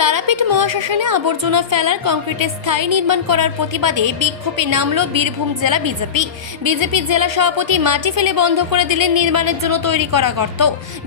তারাপীঠ মহাশ্মশানে আবর্জনা ফেলার কংক্রিটে স্থায়ী নির্মাণ করার প্রতিবাদে বিক্ষোভে নামল বীরভূম জেলা বিজেপি জেলা সভাপতি মাটি ফেলে বন্ধ করে দিলেন নির্মাণের জন্য তৈরি করা গর্ত।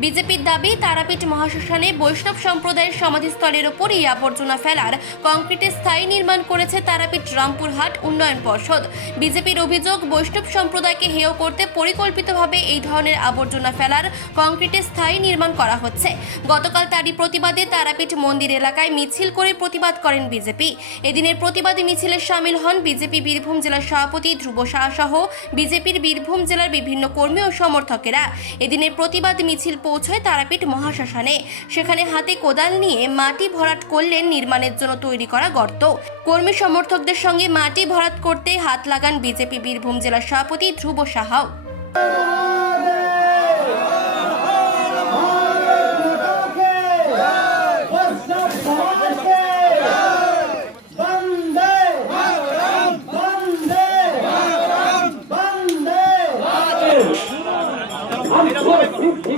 বিজেপির দাবি, তারাপীঠ মহাশ্মশানে বৈষ্ণব সম্প্রদায়ের সমাধিস্থলের ওপর এই আবর্জনা ফেলার কংক্রিটে স্থায়ী নির্মাণ করেছে তারাপীঠ রামপুরহাট উন্নয়ন পর্ষদ। বিজেপির অভিযোগ, বৈষ্ণব সম্প্রদায়কে হেয় করতে পরিকল্পিতভাবে এই ধরনের আবর্জনা ফেলার কংক্রিটে স্থায়ী নির্মাণ করা হচ্ছে। গতকাল তারই প্রতিবাদে তারাপীঠ মন্দির এলাকায় মিছিল করে প্রতিবাদ করেন বিজেপি। এদিনের প্রতিবাদী মিছিলে শামিল হন বিজেপি বীরভূম জেলা সভাপতি ধ্রুব সাহা সহ বিজেপির বীরভূম জেলার বিভিন্ন কর্মী ও সমর্থকেরা। এদিনের প্রতিবাদ মিছিল পৌঁছয় তারাপীঠ মহাশ্মশানে। সেখানে হাতে কোদাল নিয়ে মাটি ভরাট করলেন নির্মাণের জন্য তৈরি করা গর্ত। কর্মী সমর্থকদের সঙ্গে মাটি ভরাট করতে হাত লাগান বিজেপি বীরভূম জেলা সভাপতি ধ্রুব সাহাও।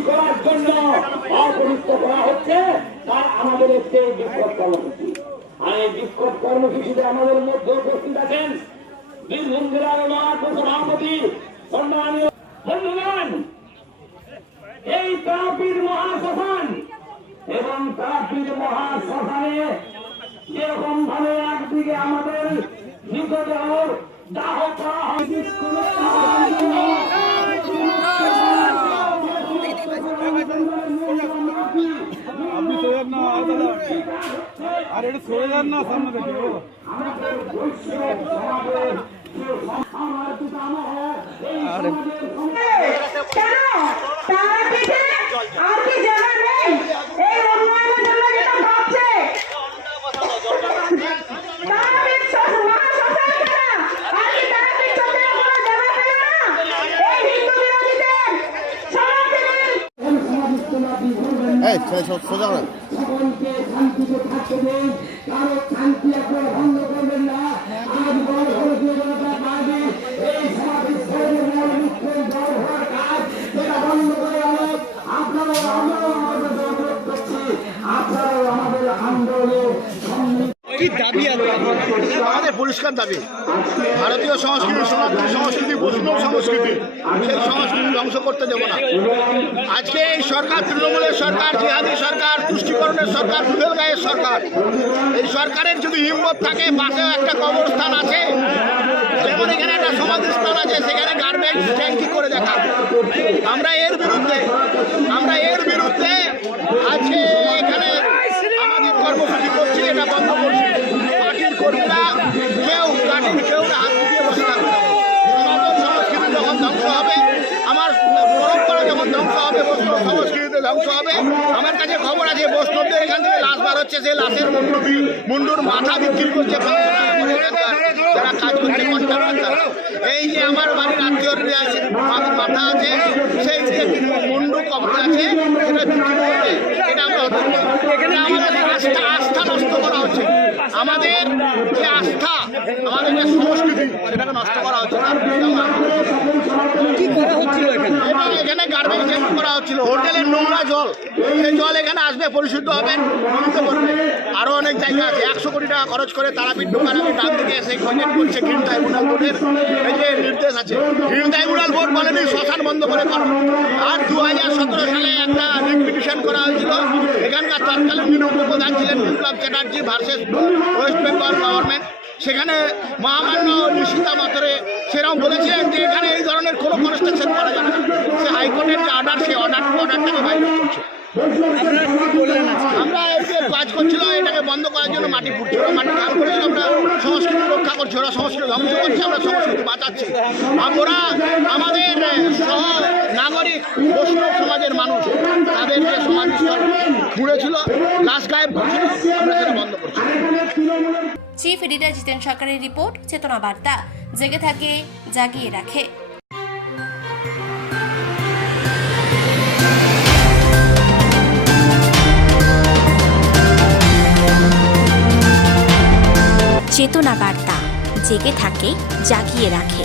করার জন্য অপরিচিত করা হচ্ছে, তার আমাদের একটি বিক্ষোভ কর্মসূচি। আর এই বিক্ষোভ কর্মসূচিতে আমাদের মধ্যে উপস্থিত আছেন বীরভূম জেলার সভাপতি সম্মানীয় বন্ধুগণ। এই তারাপীঠ মহাশ্মশান এবং তারাপীঠ মহাশ্মশানে যেরকম ভাবে একদিকে আমাদের মৃতদেহ দাহ করা হয়, আপনি সরে যান না দাদা, আর এটা সরে যান না, সামনে দেখি সোজা সকলকে শান্তিতে থাকতে দেন, কারো শান্তি আপনারা ভঙ্গ করবেন না। আজ বড় ভারতীয় জনতা পার্টি এই সমাবেশের মুখ্য বড় হওয়ার কাজ সেটা বন্ধ করে অনেক আমরাও অনুরোধ করছি, আপনারাও আমাদের আন্দোলনে কি দাবি আছে? আমাদের পরিষ্কার দাবি, ভারতীয় সংস্কৃতি, সনাতনী সংস্কৃতি, বৈষ্ণব সংস্কৃতি, সেই সংস্কৃতি ধ্বংস করতে দেব না। আজকে এই সরকার তৃণমূলের সরকার, জিহাদি সরকার, তুষ্টিকরণের সরকার, দুধের গায়ের সরকার। এই সরকারের যদি হিম্মত থাকে, পাশেও একটা কবরস্থান আছে, যেমন এখানে একটা সমাধিস্থান আছে, সেখানে গার্বেজ ট্যাঙ্কি করে দেখা। আমরা এর বিরুদ্ধে আজকে এখানে আমাদের কর্মসূচি করছি, এটা বন্ধ করছি। পার্টির কর্মীরা কেউ হাত দিয়ে বসে থাকবে না। সনাতন সংস্কৃতি যখন ধ্বংস হবে, আমার পরম্পরা যখন ধ্বংস হবে, বৈষ্ণব সংস্কৃতিতে ধ্বংস হবে। আমার কাছে খবর আছে, বৈষ্ণবদের এখান থেকে লাশ বার হচ্ছে, সেই লাশের মুন্ডুর মাথা বিক্রি করছে 500 টাকা করে। যারা কাজ করছে কন্ট্রাক্টর, এই যে আমার বাড়ির আত্মীয়র আছে, মাথা আছে, সেই যে মুন্ডু কবর আছে, সেটা বিক্রি করবে। এটা আমরা এখানে আমাদের আস্থা নষ্ট করা হচ্ছে। আমাদের যে আস্থা, আমাদের যে সংস্কৃতি, সেটাকে নষ্ট করা হচ্ছে। কি করা হচ্ছিল এখানে? গার্বেজ চেঞ্জ করা হচ্ছিল। হোটেলের নোংরা জল, সেই জল এখানে আসবে, পরিশুদ্ধ হবে, বন্ধ করবে। আরো অনেক জায়গা আছে। 100 কোটি টাকা খরচ করে তারাপীঠ দোকান আমি ডান দিকে এসে কন্টেক্ট করছে গ্রিন ট্রাইব্যুনাল বোর্ডের এই যে নির্দেশ আছে। গ্রিন ট্রাইব্যুনাল বোর্ড বলেনি শ্মশান বন্ধ করে করো। আর 2017 সালে একটা রিট পিটিশন করা হয়েছিল। এখানকার তৎকালীন যিনি উপপ্রধান ছিলেন বিপ্লব চ্যাটার্জি ভার্সেস ওয়েস্ট বেঙ্গল গভর্নমেন্ট, সেখানে মহামান্য নিশিতা মাথরে সেরকম বলেছিলেন যে এখানে এই ধরনের কোনো কনস্ট্রাকশন করা যাবে না। সে হাইকোর্টের যে অর্ডার, সেই অর্ডারটাকে বাইরে করছে। আমরা এই যে কাজ করছিল, এটাকে বন্ধ করার জন্য মাটি ফুটছিল, মাটি খাল করেছিল। আমরা সংস্কৃতি রক্ষা করছি, ওরা সংস্কৃতি ধ্বংস করছে, আমরা সংস্কৃতি বাঁচাচ্ছি। আমরা আমাদের সহ নাগরিক বৈষ্ণব সমাজের মানুষ, তাদের যে সমাধিস্থল ঘুরেছিল, লাশ গায়েব ঘটেছিল, আমরা সেটা বন্ধ করছি। চিফ এডিটর জিতেন সরকারের রিপোর্ট, চেতনা বার্তা। জেগে থাকে, জাগিয়ে রাখে। চেতনা বার্তা, জেগে থাকে, জাগিয়ে রাখে।